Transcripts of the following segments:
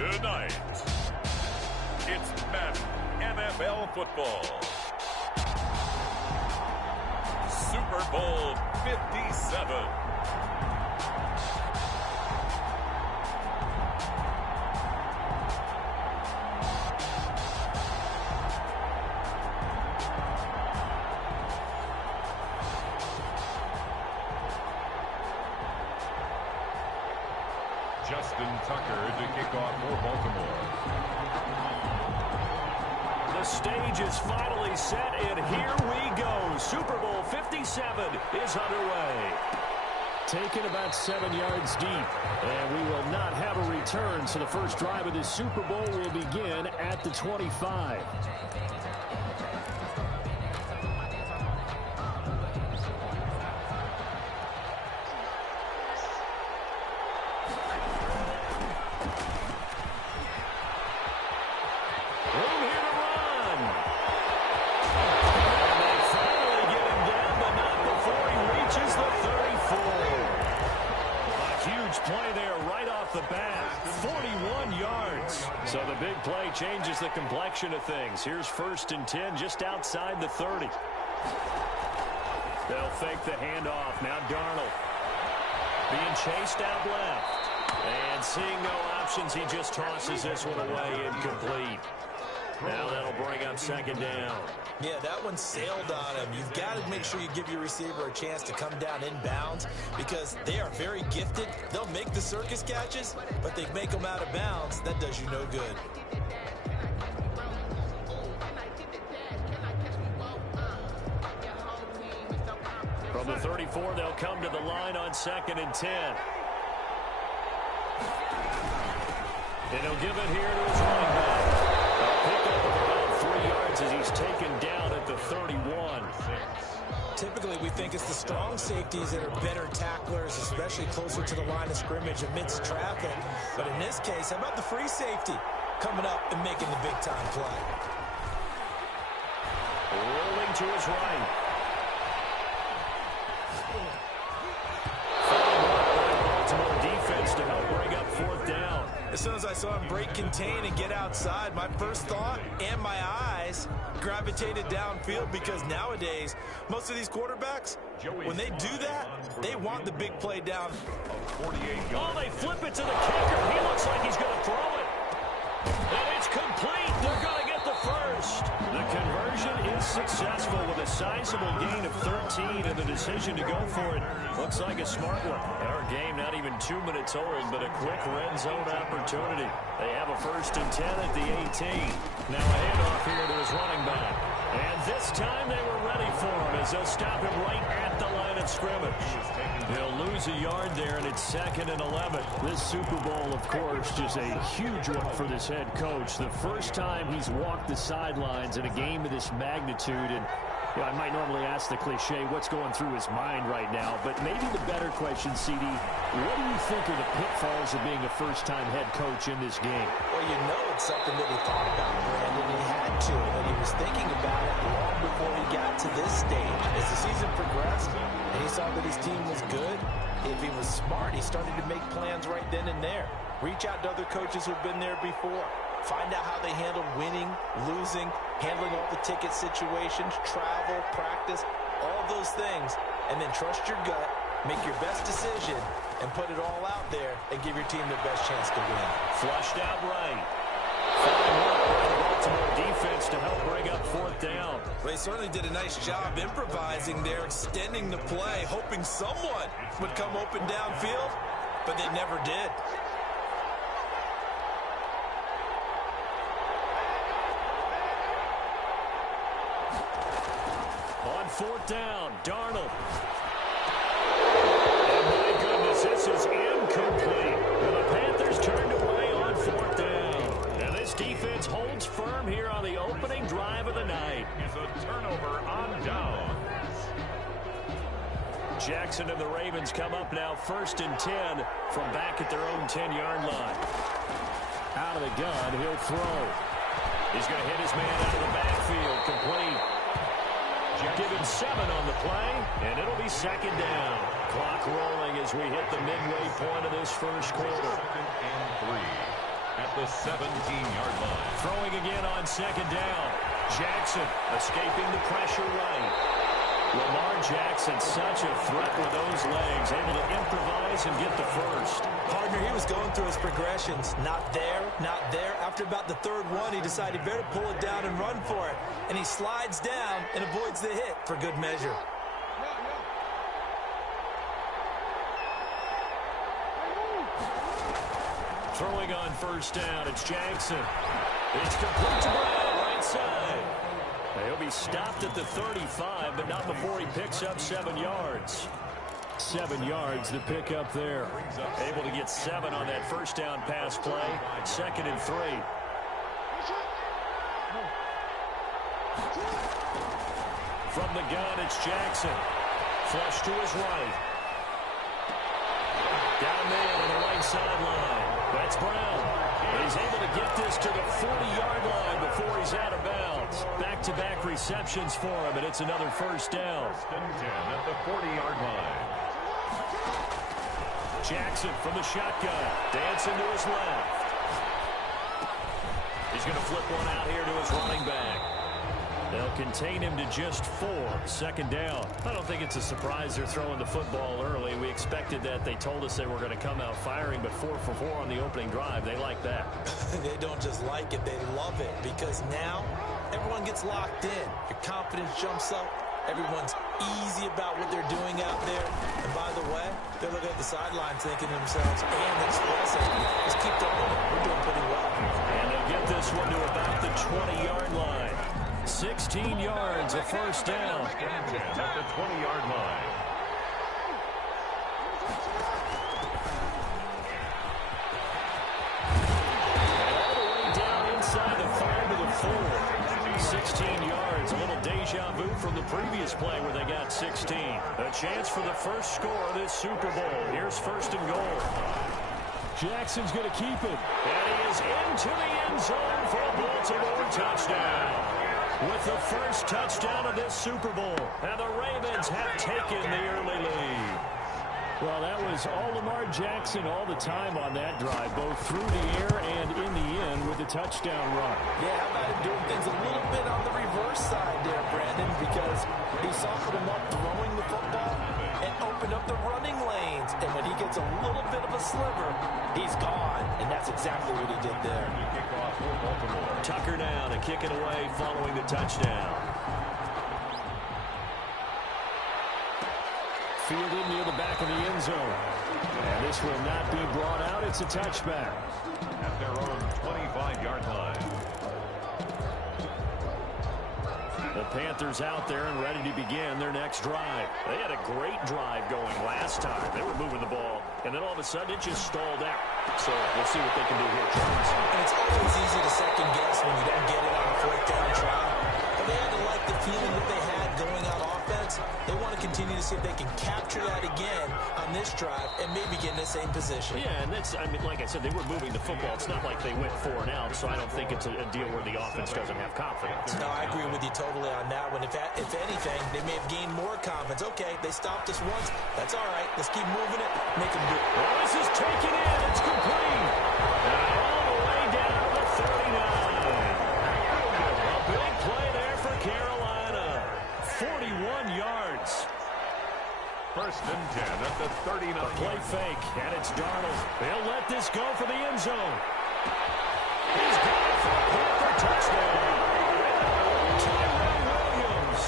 Tonight, it's Madden NFL football. Super Bowl 57. Justin Tucker to kick off for Baltimore. The stage is finally set, and here we go. Super Bowl 57 is underway. Taken about 7 yards deep, and we will not have a return, so the first drive of this Super Bowl will begin at the 25. Play there right off the bat. 41 yards. So the big play changes the complexion of things. Here's 1st and 10 just outside the 30. They'll fake the handoff. Now Darnold being chased out left. And seeing no options, he just tosses this one away incomplete. Now that'll bring up 2nd down. Yeah, that one sailed on him. You've got to make sure you give your receiver a chance to come down inbounds because they are very gifted. They'll make the circus catches, but they make them out of bounds. That does you no good. From the 34, they'll come to the line on 2nd and 10. And he'll give it here to his running back. Pick up about 3 yards as he's taken down at the 31. Typically, we think it's the strong safeties that are better tacklers, especially closer to the line of scrimmage amidst traffic. But in this case, how about the free safety coming up and making the big-time play? Rolling to his right. Baltimore defense to help bring up 4th down. As soon as I saw him break contain and get outside, my first thought and my eyes gravitated downfield because nowadays, most of these quarterbacks, when they do that, they want the big play down. Oh, they flip it to the kicker. He looks like he's going to throw it. And it's complete. They're going to get the first. The conversion is successful with a sizable gain of 13, and the decision to go for it looks like a smart one. Our game not even 2 minutes old, but a quick red zone opportunity. They have a 1st and 10 at the 18. Now a handoff here to his running back. And this time they were ready for him as they'll stop him right at the line of scrimmage. He'll lose a yard there, and it's 2nd and 11. This Super Bowl, of course, just a huge one for this head coach. The first time he's walked the sidelines in a game of this magnitude, and you know, I might normally ask the cliche, what's going through his mind right now, but maybe the better question, CD, what do you think are the pitfalls of being a first-time head coach in this game? Well, you know it's something that he thought about, Brandon. He had to, and he was thinking about it long before he got to this stage. As the season progressed, and he saw that his team was good, if he was smart, he started to make plans right then and there. Reach out to other coaches who've been there before. Find out how they handle winning, losing, handling all the ticket situations, travel, practice, all those things. And then trust your gut, make your best decision, and put it all out there and give your team the best chance to win. Flushed out right. Fine work by the Baltimore defense to help bring up 4th down. Well, they certainly did a nice job improvising there, extending the play, hoping someone would come open downfield, but they never did. On 4th down, Darnold. And my goodness, this is incomplete. And the Panthers turned away on 4th down. And this defense holds firm here on the opening drive of the night. Is a turnover on down. Jackson and the Ravens come up now 1st and 10 from back at their own 10-yard line. Out of the gun, he'll throw. He's going to hit his man out of the backfield, complete. Give him 7 on the play, and it'll be 2nd down. Clock rolling as we hit the midway point of this first quarter. 2nd and 3. at the 17-yard line. Throwing again on second down. Jackson escaping the pressure right. Lamar Jackson, such a threat with those legs, able to improvise and get the first. Partner, he was going through his progressions. Not there, not there. After about the third one, he decided better pull it down and run for it. And he slides down and avoids the hit for good measure. Throwing on first down, it's Jackson. It's complete to Brown, right side. He'll be stopped at the 35, but not before he picks up 7 yards. 7 yards, the pick up there. Able to get 7 on that first down pass play. 2nd and 3. From the gun, it's Jackson. Flush to his right. Down there on the right sideline. That's Brown. And he's able to get this to the 40-yard line before he's out of bounds. Back-to-back receptions for him, and it's another first down. 10 at the 40-yard line. Jackson from the shotgun. Dancing to his left. He's going to flip one out here to his running back. They'll contain him to just 4. 2nd down. I don't think it's a surprise they're throwing the football early. We expected that. They told us they were going to come out firing, but 4 for 4 on the opening drive. They like that. They don't just like it, they love it, because now everyone gets locked in. Your confidence jumps up. Everyone's easy about what they're doing out there. And by the way, they're looking at the sidelines thinking to themselves and expressing, just keep going. We're doing pretty well. And they'll get this one to about the 20-yard line. 16 yards, a first down. At the 20-yard line. All the way down inside the 5 to the 4. 16 yards, a little deja vu from the previous play where they got 16. A chance for the first score of this Super Bowl. Here's 1st and goal. Jackson's going to keep it. And he is into the end zone for a Baltimore touchdown. With the first touchdown of this Super Bowl. And the Ravens have taken the early lead. Well, that was all Lamar Jackson all the time on that drive, both through the air and in the end with the touchdown run. Yeah, how about him doing things a little bit on the reverse side there, Brandon, because he softened him up throwing the football and opened up the running lanes. And when he gets a little bit of a sliver, he's gone. And that's exactly what he did there. Tucker now to kick it away following the touchdown. Fielded near the back of the end zone. And this will not be brought out. It's a touchback. At their own 25-yard line. The Panthers out there and ready to begin their next drive. They had a great drive going last time. They were moving the ball, and then all of a sudden it just stalled out. So we'll see what they can do here, Jones. And it's always easy to second guess when you don't get it on a 4th down try. But they had to like the feeling that they had going out offense. They want to continue to see if they can capture that again on this drive and maybe get in the same position. Yeah, and that's, I mean, like I said, they were moving the football. It's not like they went 4 and out, so I don't think it's a deal where the offense doesn't have confidence. No, I agree with you totally on that one. If anything, they may have gained more confidence. Okay, they stopped us once. That's all right. Let's keep moving it. Make them do it. Well, this is taken in. It's complete. And all the way down to the 39. A big play there for Carolina. 41 yards. 1st and 10 at the 39. Play fake, and it's Darnold. They'll let this go for the end zone. He's got it for a Panther touchdown. Tyrell Williams,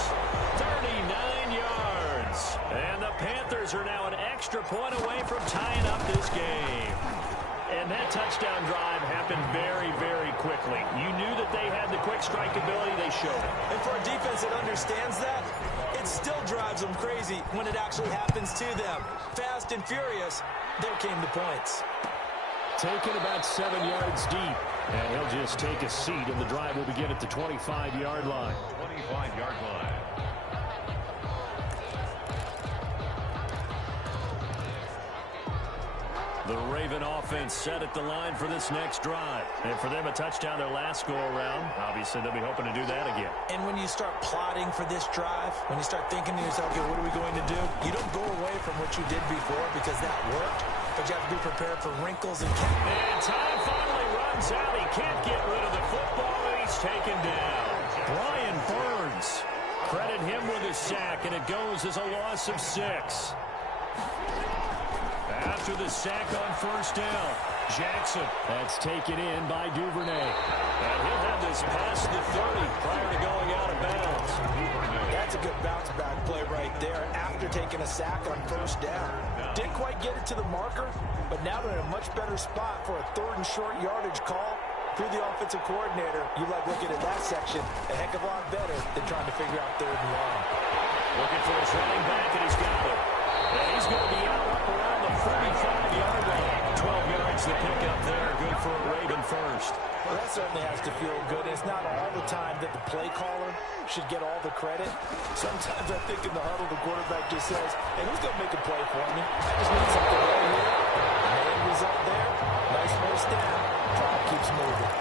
39 yards. And the Panthers are now an extra point away from tying up this game. And that touchdown drive happened very, very quickly. You knew that they had the quick strike ability. They showed it. And for a defense that understands that, it still drives them crazy when it actually happens to them. Fast and furious, there came the points. Taken about 7 yards deep. And he'll just take a seat, and the drive will begin at the 25-yard line. 25-yard line. The Raven offense set at the line for this next drive. And for them, a touchdown their last go-around. Obviously, they'll be hoping to do that again. And when you start plotting for this drive, when you start thinking to yourself, okay, what are we going to do? You don't go away from what you did before because that worked, but you have to be prepared for wrinkles and And time finally runs runs out. He can't get rid of the football, and he's taken down. Brian Burns. Credit him with a sack, and it goes as a loss of 6. After the sack on first down, Jackson. That's taken in by Duvernay. And he'll have this past the 30 prior to going out of bounds. That's a good bounce-back play right there after taking a sack on first down. Didn't quite get it to the marker, but now they're in a much better spot for a 3rd and short yardage call. Through the offensive coordinator, you like looking at that section a heck of a lot better than trying to figure out 3rd and long. Looking for his running back, and he's got it. And he's going to be out up around the 45-yard line. 12 yards to pick up there. Good for a Raven first. Well, that certainly has to feel good. It's not all the time that the play caller should get all the credit. Sometimes I think in the huddle, the quarterback just says, hey, who's going to make a play for me? I just need something right here. Man was up there. Nice first down. Clock keeps moving.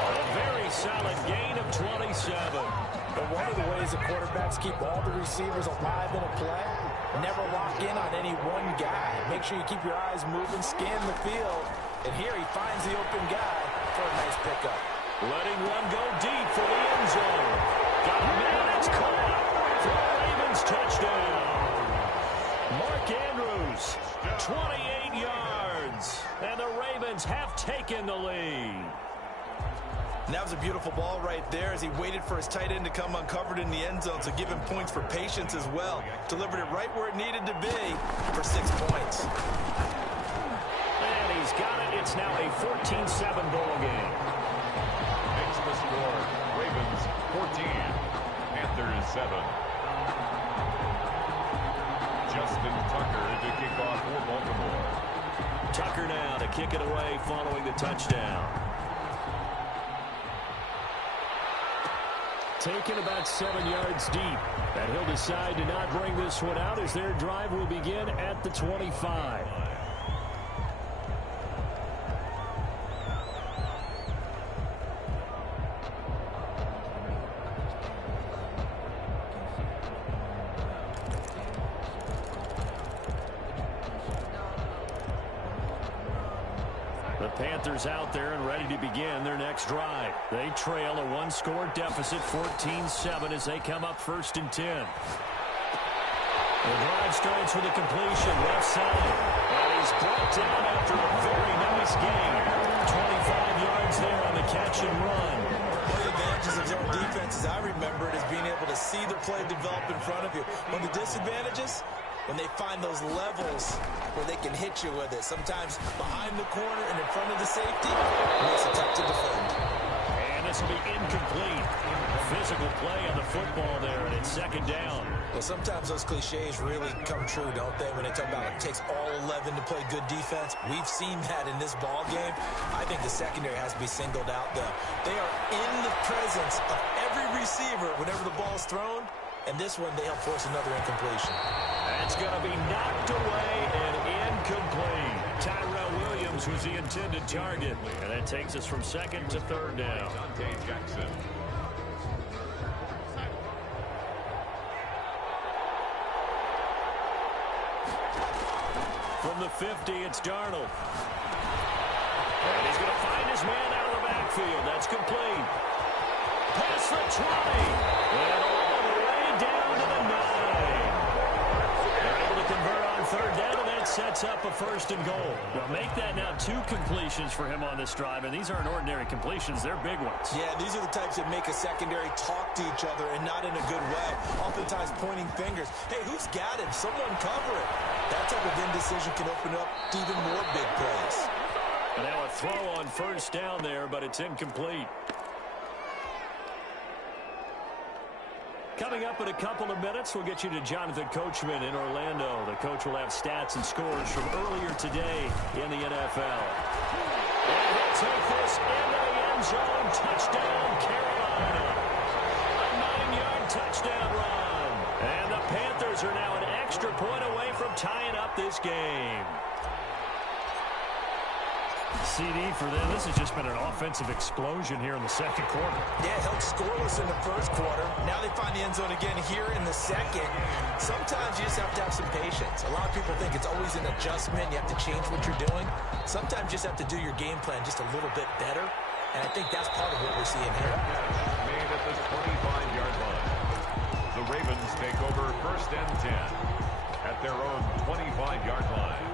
A very solid gain of 27. But one of the ways the quarterbacks keep all the receivers alive in a play, never lock in on any one guy. Make sure you keep your eyes moving, scan the field. And here he finds the open guy for a nice pickup. Letting one go deep for the end zone. Got a man, it's caught for a Ravens touchdown. Mark Andrews, 28 yards. And the Ravens have taken the lead. And that was a beautiful ball right there as he waited for his tight end to come uncovered in the end zone, so give him points for patience as well. Delivered it right where it needed to be for 6 points. And he's got it. It's now a 14-7 ball game. Makes the score Ravens 14, Panthers 7. Justin Tucker to kick off for Baltimore. Tucker now to kick it away following the touchdown. Taken about 7 yards deep. And he'll decide to not bring this one out as their drive will begin at the 25. The Panthers out there and ready to begin their next drive. They trail a 1-score deficit, 14-7, as they come up 1st and 10. The drive starts with a completion, left side. And he's brought down after a very nice game. 25 yards there on the catch and run. One of the advantages of zone defense, as I remember it, is being able to see the play develop in front of you. One of the disadvantages, when they find those levels where they can hit you with it. Sometimes behind the corner and in front of the safety, it makes it tough to defend. And this will be incomplete. Physical play on the football there, and it's 2nd down. Well, sometimes those cliches really come true, don't they? When they talk about it takes all 11 to play good defense. We've seen that in this ball game. I think the secondary has to be singled out, though. They are in the presence of every receiver whenever the ball's thrown. And this one, they help force another incompletion. That's going to be knocked away and incomplete. Tyrell Williams was the intended target. And that takes us from 2nd to 3rd down. Dante Jackson. From the 50, it's Darnold. And he's going to find his man out of the backfield. That's complete. Past the 20. And all the way down to the 9. They're able to convert on 3rd down, and that sets up a 1st and goal. Well, make that now 2 completions for him on this drive, and these aren't ordinary completions. They're big ones. Yeah, these are the types that make a secondary talk to each other and not in a good way. Oftentimes pointing fingers. Hey, who's got him? Someone cover it. That type of indecision can open up to even more big plays. And now a throw on 1st down there, but it's incomplete. Coming up in a couple of minutes, we'll get you to Jonathan Coachman in Orlando. The coach will have stats and scores from earlier today in the NFL. And he'll take this into the end zone. Touchdown, Carolina. A 9-yard touchdown run. And the Panthers are now an extra point away from tying up this game. CD for them. This has just been an offensive explosion here in the 2nd quarter. Yeah, held scoreless in the 1st quarter. Now they find the end zone again here in the 2nd. Sometimes you just have to have some patience. formations. A lot of people think it's always an adjustment. You have to change what you're doing. Sometimes you just have to do your game plan just a little bit better, and I think that's part of what we're seeing here. Made at the 25-yard line. The Ravens take over 1st and 10 at their own 25-yard line.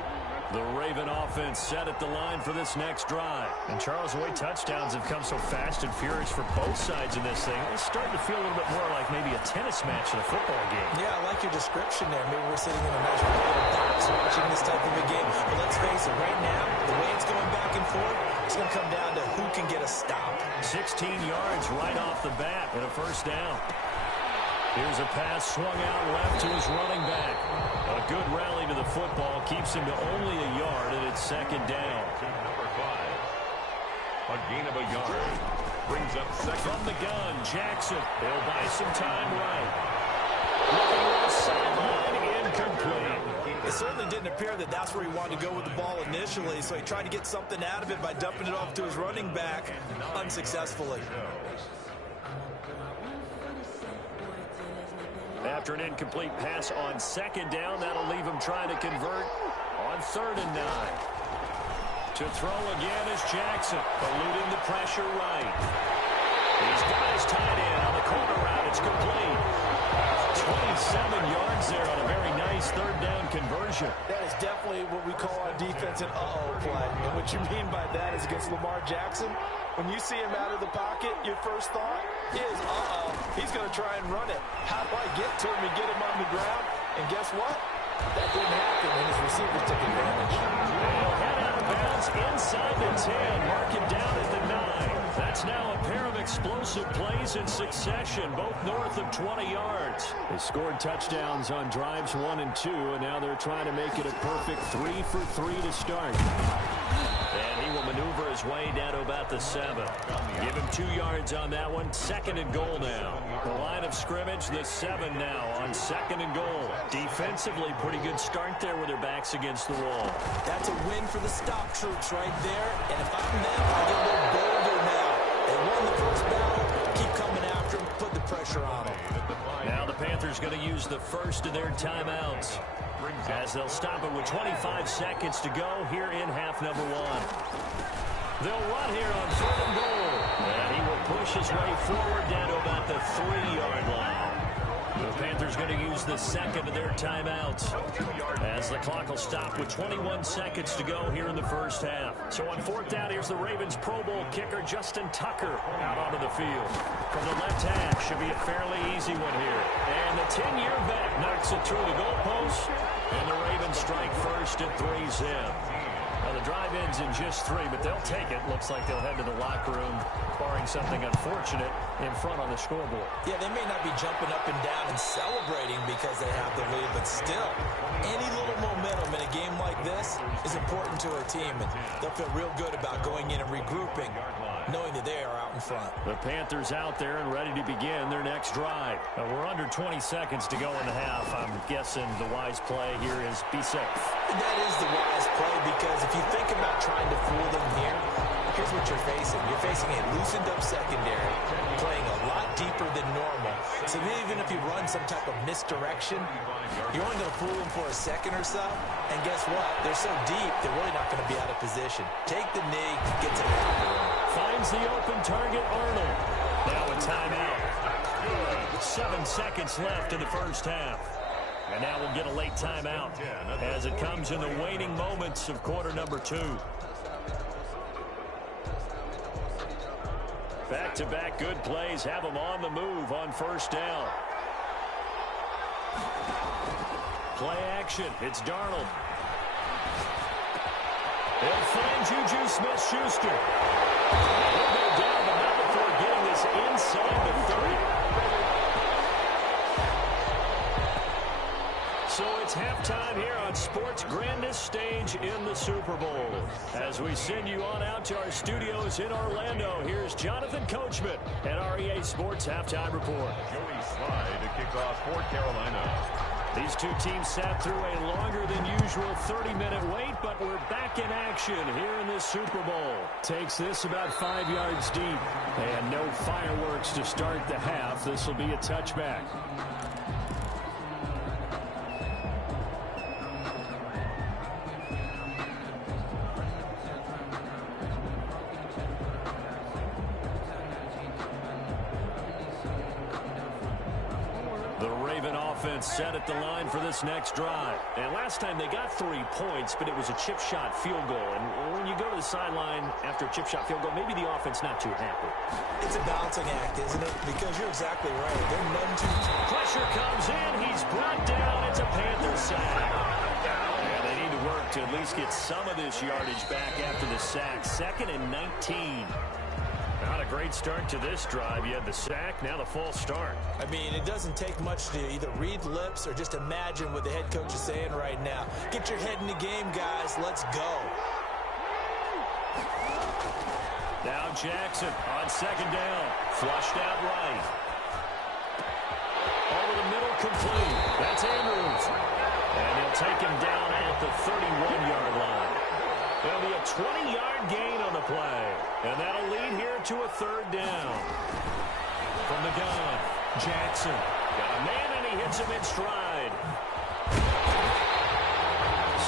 The Raven offense set at the line for this next drive. And Charles, the way touchdowns have come so fast and furious for both sides in this thing, it's starting to feel a little bit more like maybe a tennis match in a football game. Yeah, I like your description there. Maybe we're sitting in a nice potato box watching this type of a game. But let's face it, right now, the way it's going back and forth, it's going to come down to who can get a stop. 16 yards right off the bat and a first down. Here's a pass swung out left to his running back. A good rally to the football keeps him to only a yard, and it's second down. To number 5. A gain of a yard. Brings up second. From the gun, Jackson. He'll buy some time right. Looking left sideline, incomplete. It certainly didn't appear that that's where he wanted to go with the ball initially, so he tried to get something out of it by dumping it off to his running back unsuccessfully. After an incomplete pass on second down, that'll leave him trying to convert on 3rd and 9. To throw again is Jackson, eluding the pressure right. He's got his tight end on the corner route. It's complete. 27 yards there on a very nice 3rd down conversion. That is definitely what we call on defense an uh-oh play. And what you mean by that is against Lamar Jackson, when you see him out of the pocket, your first thought is, uh-oh, he's going to try and run it. How do I get to him and get him on the ground? And guess what? That didn't happen, and his receivers took advantage. They'll head out of bounds inside the 10. Mark him down at the 9. That's now a pair of explosive plays in succession, both north of 20 yards. They scored touchdowns on drives 1 and 2, and now they're trying to make it a perfect 3 for 3 to start. And he will maneuver his way down to about the 7. Give him 2 yards on that one. 2nd and goal now. The line of scrimmage, the 7 now on 2nd and goal. Defensively, pretty good start there with their backs against the wall. That's a win for the stop troops right there. And if I'm them, I get a little bolder now. They won the first battle. Keep coming after them. Put the pressure on them. Now the Panthers going to use the first of their timeouts, as they'll stop it with 25 seconds to go here in half number 1. They'll run here on 3rd and goal. And he will push his way forward down to about the 3-yard line. The Panthers going to use the second of their timeouts, as the clock will stop with 21 seconds to go here in the first half. So on 4th down, here's the Ravens Pro Bowl kicker Justin Tucker out onto the field. From the left half, should be a fairly easy one here. And the 10-year vet knocks it through the goalpost, and the Ravens strike first at 3-zip. Now the drive ends in just 3, but they'll take it. Looks like they'll head to the locker room, barring something unfortunate, in front on the scoreboard. Yeah, they may not be jumping up and down and celebrating because they have the lead, but still, any little momentum in a game like this is important to a team, and they'll feel real good about going in and regrouping, knowing that they are out in front. The Panthers out there and ready to begin their next drive. Now, we're under 20 seconds to go in the half. I'm guessing the wise play here is be safe. That is the wise play, because if you think about trying to fool them here, here's what you're facing. You're facing a loosened up secondary, playing a lot deeper than normal. So even if you run some type of misdirection, you're only going to fool them for a second or so. And guess what? They're so deep, they're really not going to be out of position. Take the knee, get to the locker room. Finds the open target, Arnold. Now a timeout. 7 seconds left in the first half. And now we'll get a late timeout as it comes in the waning moments of quarter number 2. Back-to-back good plays have them on the move on first down. Play action. It's Darnold. They'll find Juju Smith-Schuster. He'll go down, but not before getting this inside the 30. So it's halftime here on sports' grandest stage in the Super Bowl. As we send you on out to our studios in Orlando, here's Jonathan Coachman at REA Sports Halftime Report. Joey Slye to kick off for Carolina. These two teams sat through a longer than usual 30-minute wait, but we're back in action here in the Super Bowl. Takes this about 5 yards deep, and no fireworks to start the half. This will be a touchback. offense set at the line for this next drive. And last time they got 3 points, but it was a chip shot field goal. And when you go to the sideline after a chip shot field goal, maybe the offense not too happy. It's a balancing act, isn't it? Because you're exactly right. They're none too... Pressure comes in. He's brought down. It's a Panther sack. And they need to work to at least get some of this yardage back after the sack. 2nd and 19. Not a great start to this drive. You had the sack, now the false start. I mean, it doesn't take much to either read lips or just imagine what the head coach is saying right now. Get your head in the game, guys. Let's go. Now Jackson on 2nd down. Flushed out right. Over the middle, complete. That's Andrews. And he'll take him down at the 31-yard line. There'll be a 20-yard gain on the play. And that'll lead here to a 3rd down. From the gun, Jackson. Got a man, and he hits him in stride.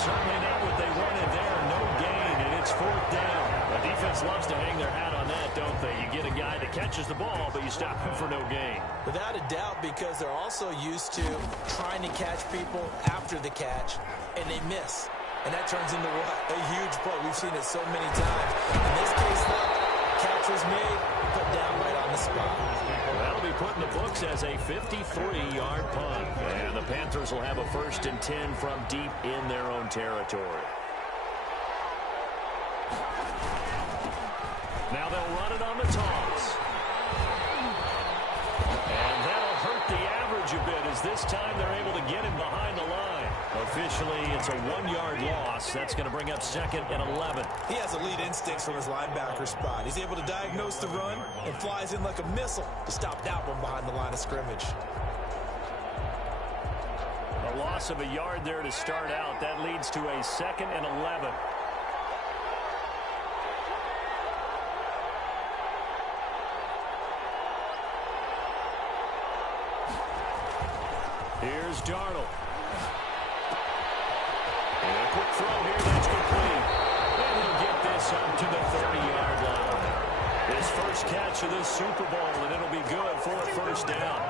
Certainly not what they wanted there. No gain, and it's 4th down. The defense loves to hang their hat on that, don't they? You get a guy that catches the ball, but you stop him for no gain. Without a doubt, because they're also used to trying to catch people after the catch, and they miss. And that turns into what? A huge play. We've seen it so many times. In this case, though, catch was made, put down right on the spot. That'll be put in the books as a 53-yard punt. And the Panthers will have a 1st and 10 from deep in their own territory. Now they'll run it on the toss. And that'll hurt the average a bit as this time they're able to get him behind the line. Officially, it's a 1-yard loss. That's going to bring up 2nd and 11. He has elite instincts from his linebacker spot. He's able to diagnose the run and flies in like a missile to stop that one behind the line of scrimmage. A loss of a yard there to start out. That leads to a 2nd and 11. Here's Darnold. And a quick throw here, that's complete. And he'll get this up to the 30-yard line. His first catch of this Super Bowl, and it'll be good for a 1st down.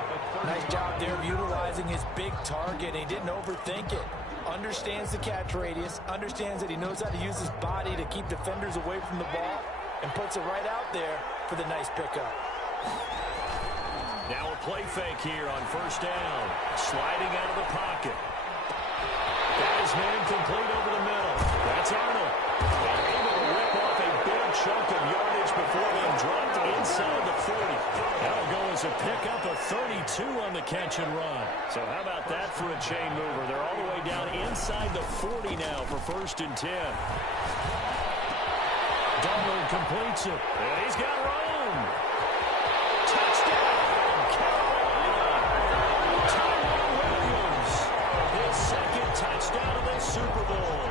Nice job there of utilizing his big target. He didn't overthink it. Understands the catch radius, understands that he knows how to use his body to keep defenders away from the ball, and puts it right out there for the nice pickup. Now a play fake here on 1st down. Sliding out of the pocket. Got his man complete over the middle. That's Arnold. And able to rip off a big chunk of yardage before being dropped inside the 40. That'll go as a pickup of 32 on the catch and run. So how about that for a chain mover? They're all the way down inside the 40 now for 1st and 10. Darnold completes it. And he's got Rome. Touchdown, Carolina. Tyrone Williams. His 2nd touchdown of the Super Bowl.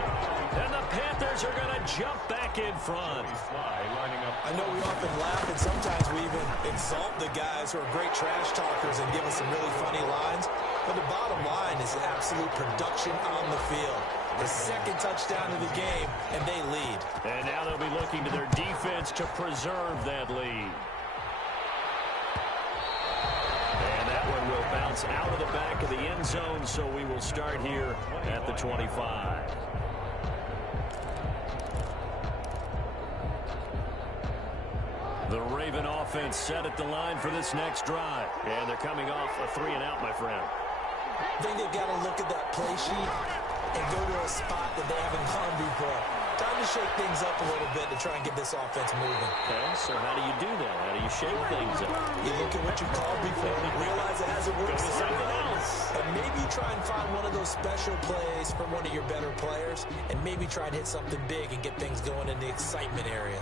And the Panthers are going to jump back in front. I know we often laugh, and sometimes we even exalt the guys who are great trash talkers and give us some really funny lines. But the bottom line is absolute production on the field. The 2nd touchdown of the game, and they lead. And now they'll be looking to their defense to preserve that lead. And that one will bounce out of the back of the end zone, so we will start here at the 25. The Raven offense set at the line for this next drive. And thee coming off a 3-and-out, my friend. I think they've got to look at that play sheet and go to a spot that they haven't gone before. Time to shake things up a little bit to try and get this offense moving. Okay, so how do you do that? How do you shake things up? You look at what you called before, realize it hasn't worked Go to something else. and maybe try and find one of those special plays from one of your better players, and maybe try and hit something big and get things going in the excitement area.